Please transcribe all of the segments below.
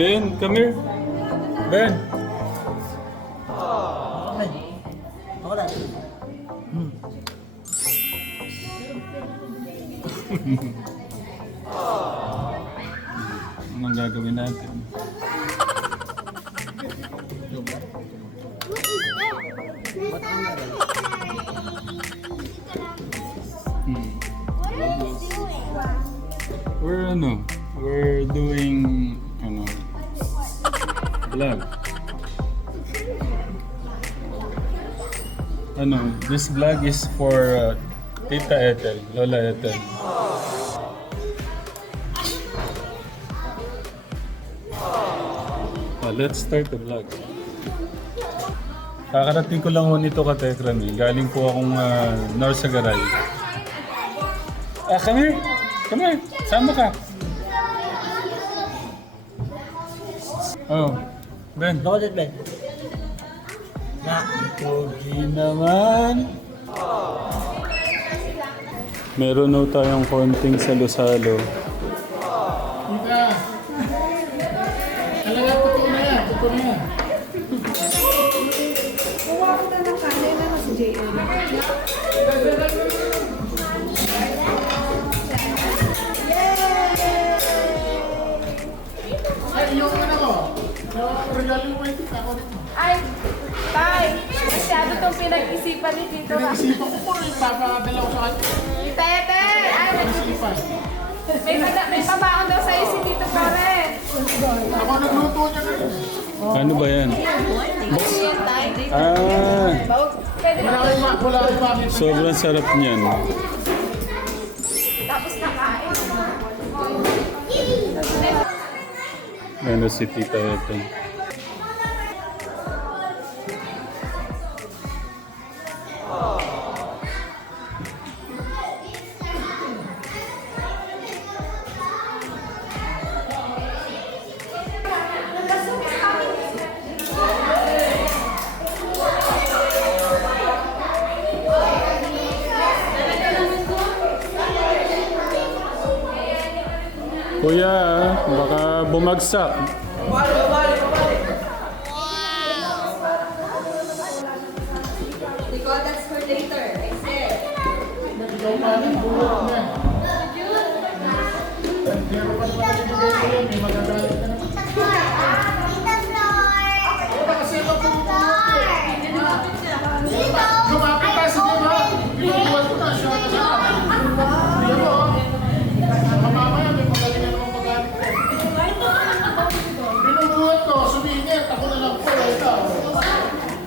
Ben, come here. Ben. Ako lang. Anong gagawin natin? We're doing vlog. This vlog is for Tita Ethel, Lola Ethel. Let's start the vlog. Kakarating ko lang ho nito ka Tekram eh. Galing po akong Norsagaray. Come here! Come here! Sama ka! Oh, Ben. Bakit Ben? Na. Pogi naman. Meron na tayong konting salo-salo. Tita! Talaga, totoo na yan. Totoo na yan. Kuha ko na ng kanin na si JL. Ay, yung ano ko. Regalo mo yung tita ko dito. Ay, tay! Masyado itong pinag-isipan ni Tito. Pinag-isipan ko po rin. Papadala ko sa kanya. Tete! Ay, Pinag-isipan. may pabaon daw sa'yo si Tito Pare. Ako nagluto niya na rin. Ano ba yan? Ah, Pwede Wala kayong makita. sobrang sarap niyan. tapos nakain. Ano si Tita Ethel? Kuya, baka bumagsak. Nicole, that's for later. I said. Ikaw pa rin, buhok niya. Pero pag makikibigay ko yun, may magagalit ka naman. Wala kasi ako pumupunod eh. Lumapit tayo sa diba? Pinubuhat ko na siya. Yan o. Mamamaya may magaling naman magalit ko. Pinubuhat ko, sumingit. Ako na lang po. Ito.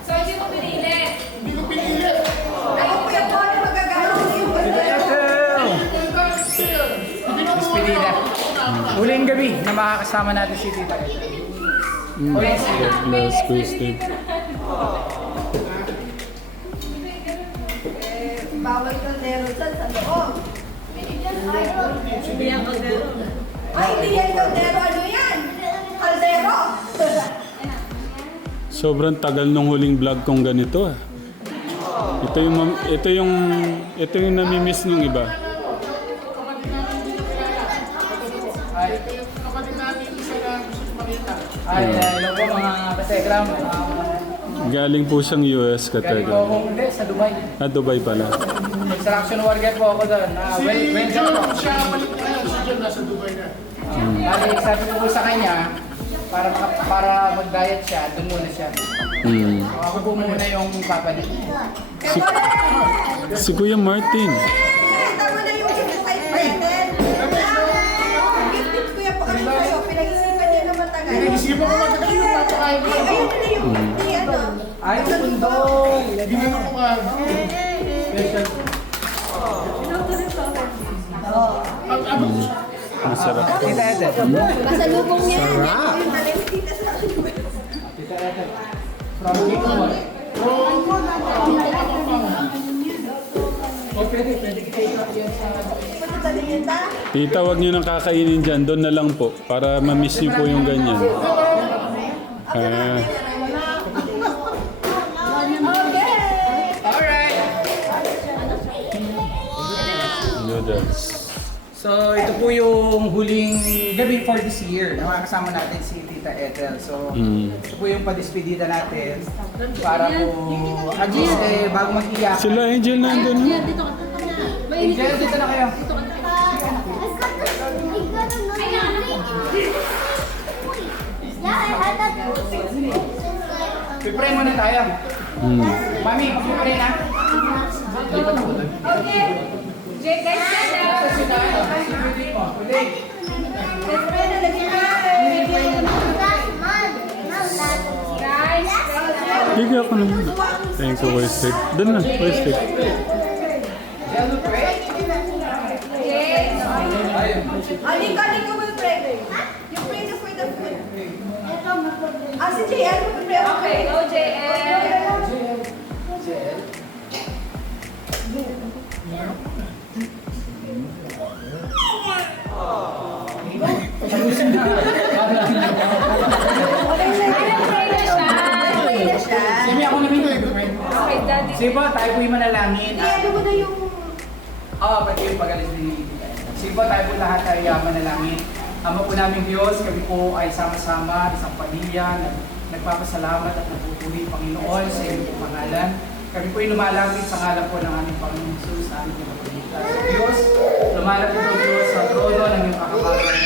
So, hindi mo pinili. Hindi ko pinili. Ako po yung pone magagalit yung Despedida. Huling gabi na makakasama natin si Tita. Last Tuesday. Bawal kaldero dyan sa loob. Hindi yan kaldero. Ay, hindi yan kaldero. Ano yan? Kaldero. Sobrang tagal nung huling vlog kong ganito ah. Ito yung nami-miss nung iba. Kapatid natin isa na gusto makita. Ay, hello po mga Kategram. Galing po siyang US Galing po Katega. akong hindi sa Dubai. Dubai pala. Construction worker po ako doon. Si Welcome John, po. siya balik na yan. Si John nasa Dubai na. Bali, sabi ko po sa kanya, para mag-diet siya, doon muna siya. So, ako po muna yung papalit. Si Kuya Martin. Kita mo na yung kay Brennan. Gift ko yan pa kami sa'yo. Pinag-isipan niya naman tagal. Pinag-isipan ko matagal yung papakain ko. Ayun na yung ano. Ay, bundong! Hindi na ako nga. Special. Masarap. Tita Ethel. Pasalubong niya. Sarap. Yung nalimtita sa Tita Ethel. From Bicol. Oh, pwede kita yan sa... Tita, wag niyo nang kakainin dyan. Doon na lang po. Para ma-miss niyo po yung ganyan. Ah, Alright! noodles. So, ito po yung huling gabi for this year na makakasama natin si Tita Ethel. So, ito po yung padispedida natin para po, at least bago mag-iyak. Sila Angel nandun. Angel, dito na kayo. Pipray muna tayo. Mami, pipray na. Lipat ako doon. Okay. Jay, guys, stand up. Guys, Hindi ako naman. Thank you, Boy Stick. Doon na, Boy Stick. Jay. Aling ka will pray. You pray the for the food. Si JL will pray. Okay, go JL. Pray na siya. Simi ako namin pipray. Okay, daddy. Sige po, tayo po yung manalangin. Ano mo na yung... Pati yung pagalis ni Sige po, tayo po lahat ay manalangin. Ama po namin Diyos, kami po ay sama-sama, isang pamilya, nagpapasalamat at nagpupuri Panginoon sa iyong pangalan. Kami po ay lumalapit sa ngalan po ng aming Panginoon Jesus, sa aming pinapagalitan. So Diyos, lumalapit po Diyos sa trono ng iyong kakabagan.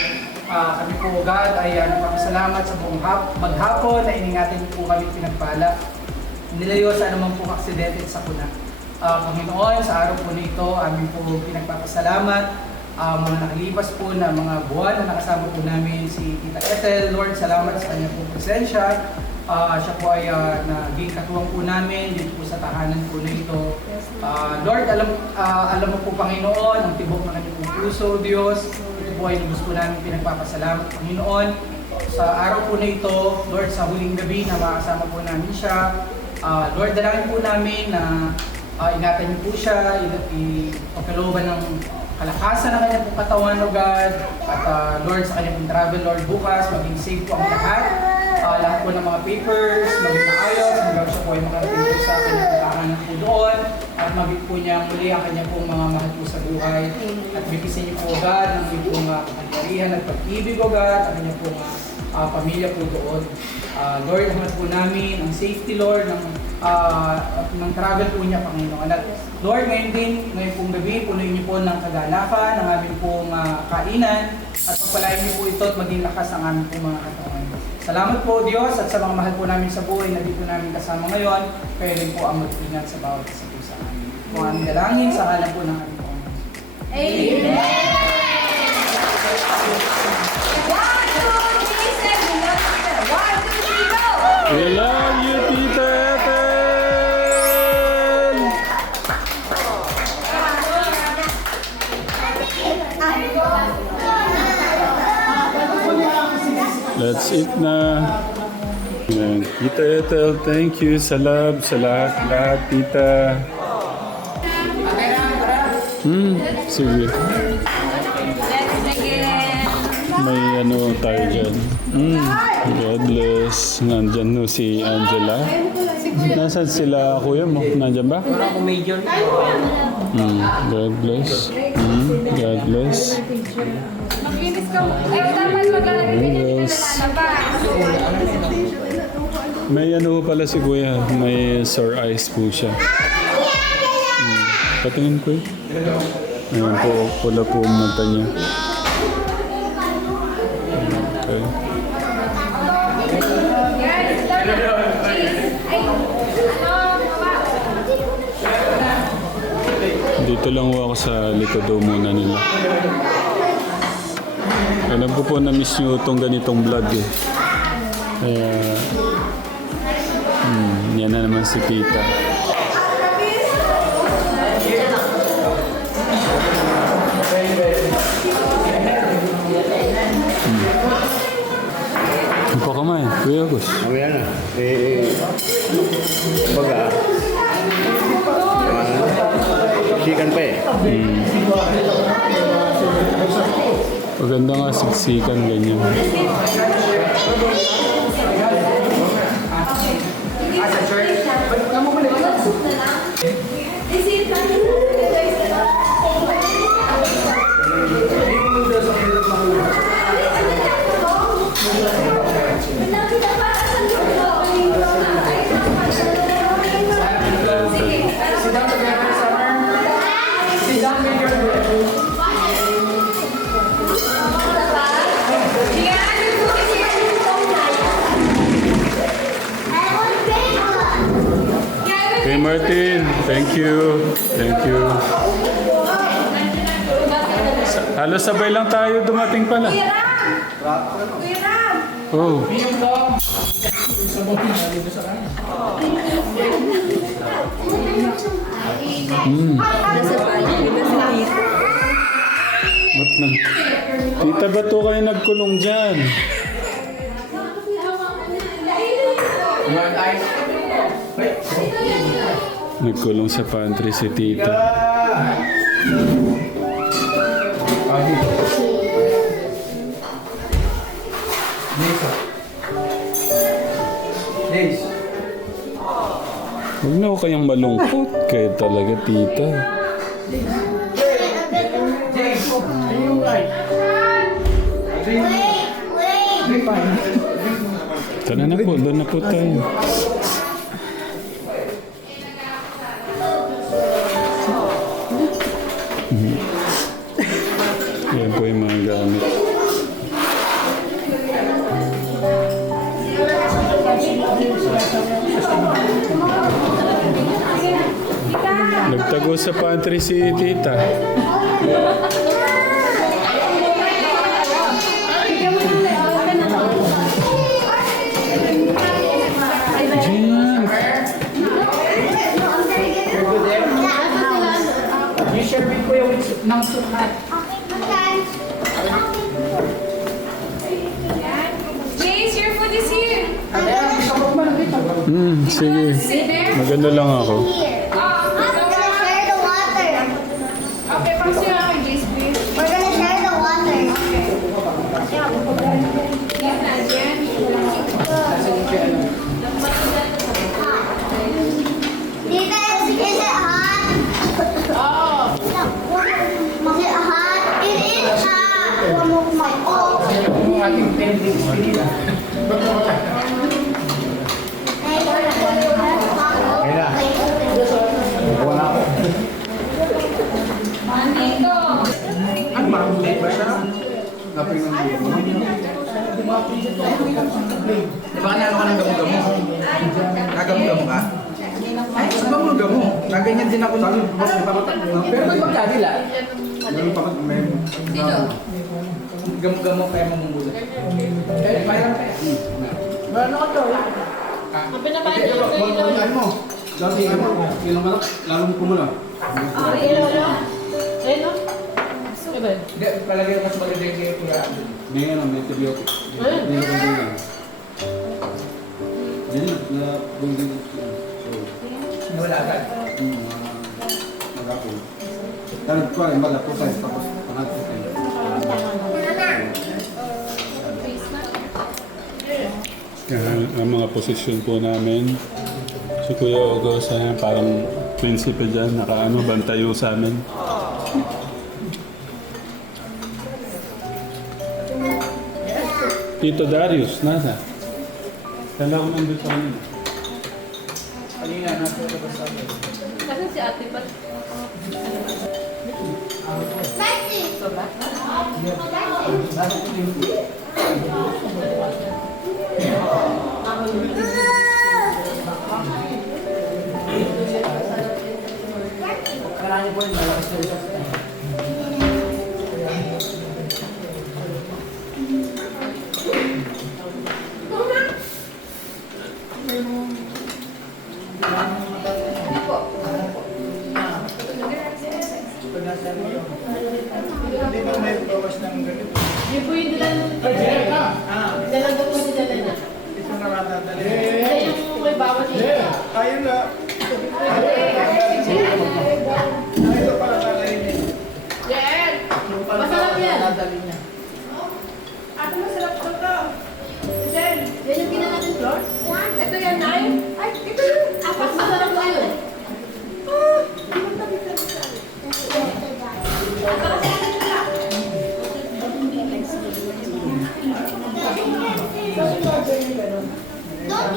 Kami po, God, ay nagpapasalamat sa buong maghapon na iningatan niyo po kami pinagpala. Nilayo sa anumang po aksidente sa kuna. Panginoon, sa araw po nito, amin po pinagpapasalamat. Mga nakalipas po na mga buwan na nakasama po namin si Tita Ethel. Lord, salamat sa kanya po presensya. Siya po ay naging katuwang po namin dito po sa tahanan po na ito. Lord, alam mo po Panginoon, ang tibok ng kanyang pong puso, Diyos. Ito po ay lubos po namin pinagpapasalamat, Panginoon. Sa araw po na ito, Lord, sa huling gabi na makasama po namin siya. Lord, dalangin po namin na ingatan niyo po siya, ipagkalooban ng kalakasan ng kanyang pong katawan, O God. At Lord, sa kanyang pong travel, Lord, bukas, maging safe po ang lahat. Lahat po ng mga papers, maging maayos, hanggang siya po ay makarating po sa kanyang tahanan po doon. At maging po niya muli ang kanyang pong mga mahal po sa buhay. At bigisin niyo po, O God, ng inyong pong kapangyarihan at pag-ibig, O God, ang kanyang pong pamilya po doon. Lord, hangat po namin ang safety, Lord, ng travel po niya, Panginoon. At Lord, ngayon pong gabi, punuin niyo po ng kagalakan, ng aming pong kainan, at pagpalain niyo po ito at maging lakas ang aming pong mga katawan. Salamat po, Diyos, at sa mga mahal po namin sa buhay na dito namin kasama ngayon, kayo rin po ang mag-ingat sa bawat isa po sa amin. Kung aming dalangin, sa halang po ng aming Panginoon. Amen. We love you, Tita Ethel! Let's eat na. Ayan. Tita Ethel, thank you sa love, sa lahat, Tita. Sige. May ano tayo dyan. God bless. Nandyan no si Angela. Nasaan sila kuya mo? Nandyan ba? Ako major. God bless. God bless. Maglinis ka. Dapat maglalagay ka Yes. na lalabas. May ano pala si kuya. May sore eyes po siya. Patingin ko Ayan po, pula po ang mata niya. Okay. Guys, cheese. Ay, Dito lang ako sa likod muna nila. Alam ko po na-miss nyo itong ganitong vlog eh. Kaya, yan na naman si Tita. Ang pakamay, Kuya Gus. Mamaya na. Baga. Sikan pa eh. Maganda nga siksikan ganyan. Sa church, ba't ka mo muli? Is it Martin. Thank you. Thank you. Halos sabay lang tayo dumating pala. Kuya Ram! Oh. Ba't nag... Tita, ba't to kayo nagkulong dyan? Nagkulong sa pantry si tita. Huwag na ako kayang malungkot. Kaya talaga, tita. Tara na po, doon na po tayo. Yan po yung mga gamit. Nagtago sa pantry si tita. Jen! You share with Kuya ng sukat. Jace, your food is here. Sige. Maganda lang ako. Okay, pass your ako, Jace, please. Yes, na, Jen. Yung ating pending speed. Andito. Ano, marunong ba siya? Napin ng Di ba kanalo ka ng gamo-gamo? Nagamo-gamo ka? Ay, saan ba mo gamo? Naganyan din ako ng Pero ba't magkabila? Meron pa may... gamo-gamo kaya mamumula. Kaya mayroon kaya. Ano ka to? Ang pinapahit niyo sa ilo. Ano mo? Dati ano, ilang malak, lalong kumula. Ilo, ilo. Ayun, no? Diba? Hindi, palagay ko mas maganda kay Kuya. Hindi nga may antibiotic. Hindi na kong lang. Hindi na bundin. Nawala agad. Mag-apon. Dahil ko ay malapo tayo tapos pangatid tayo. Ang mga posisyon po namin. Si Kuya Ogo sa parang prinsipe dyan, nakaano, bantayo sa amin. Tito Darius, nasa? Kala ko nandito kanina. Kanina, nasa labas sa akin. Kasi si ate pa. Kailangan po yung malakas na ito. Hindi ba may bawas ng ganito? Yung po yung dalang po si dala na. Ito na matadali. Kaya yung may bawat ito. Ayun na. Ito para kakainin. Jen! Masarap yan. Nadali niya. Ate, masarap ko to. Jen, Yan yung gina natin floor? ito yan, Nay. Ay, ito yun. Mas masarap ko yun.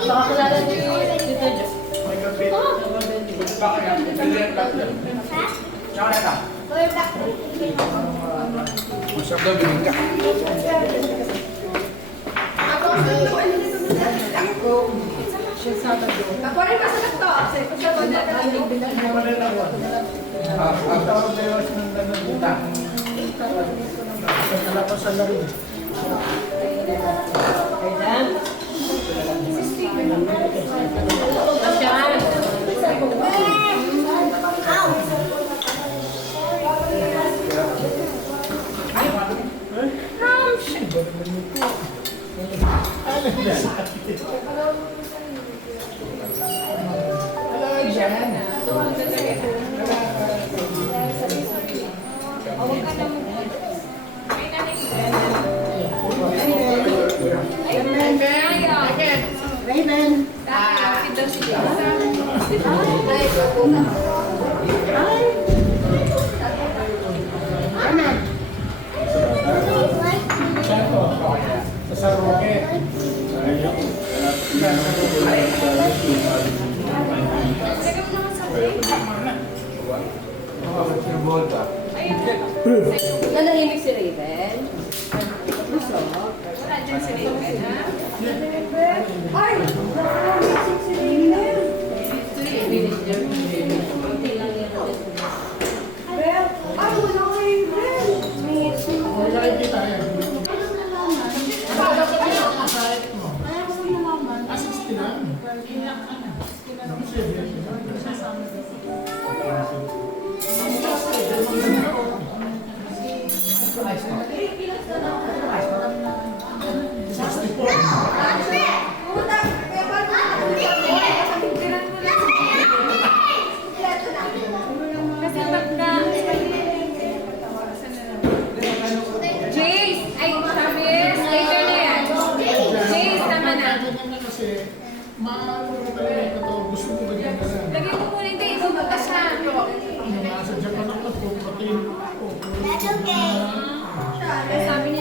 Baka kilala niyo yung dito dyan. May kapit. Bakit yan? Pilihan ka dyan. Tsaka na ka. Masarap daw binigka. Ako rin masakit to. Kasi kung siya doon na Sa Roque. Nanahimik si Raven. Wala dyan si Raven, ha? Ay! Nakakamisik si Raven. Well, ay, wala ko Raven. Wala kayo kita yan. Akala ko niya ang kahit mo. Ah, 60 lang. Naku, 70. Puta, kaya ba nakakapagpiran mo lang? Ito na. Kasi pagka... Jace! Ay, Travis! Later na yan. Jace, tama na. Ganyan na kasi, maano mo talaga ito to. Gusto mo ganyan ka lang. Lagyan mo muna hindi, isubuka siya. Nasa Japan ako, protein. Sabi niya